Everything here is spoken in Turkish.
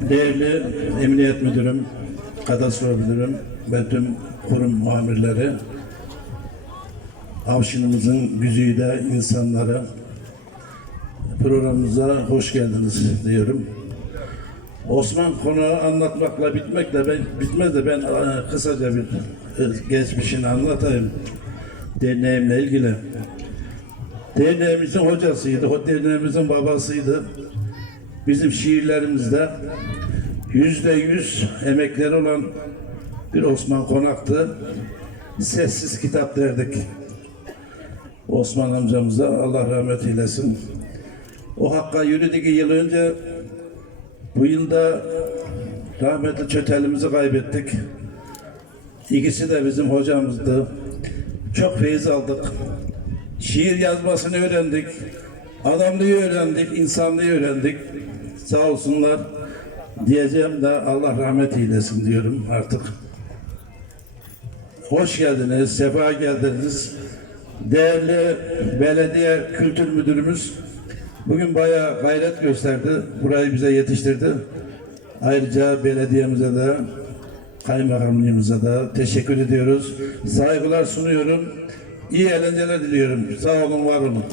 Değerli Emniyet Müdürüm, Kadastro Müdürüm ve tüm kurum muamirleri, Avşinimizin güzide insanları, programımıza hoş geldiniz diyorum. Osman konuğu anlatmakla bitmekle ben, bitmez de ben e, kısaca bir e, geçmişini anlatayım derneğimle ilgili. Derneğimizin hocasıydı, o derneğimizin babasıydı. Bizim şiirlerimizde yüzde yüz emekleri olan bir Osman Konak'tı. Sessiz kitap derdik. Osman amcamıza Allah rahmet eylesin. O hakka yürüdük yıl önce bu yılda rahmetli çötelimizi kaybettik. İkisi de bizim hocamızdı. Çok feyiz aldık. Şiir yazmasını öğrendik. Adamlığı öğrendik, insanlığı öğrendik. Sağ olsunlar. Diyeceğim de Allah rahmet eylesin diyorum artık. Hoş geldiniz, sefa geldiniz. Değerli belediye kültür müdürümüz bugün bayağı gayret gösterdi. Burayı bize yetiştirdi. Ayrıca belediyemize de kaymakamlığımıza da teşekkür ediyoruz. Saygılar sunuyorum. İyi eğlenceler diliyorum. Sağ olun, var olun.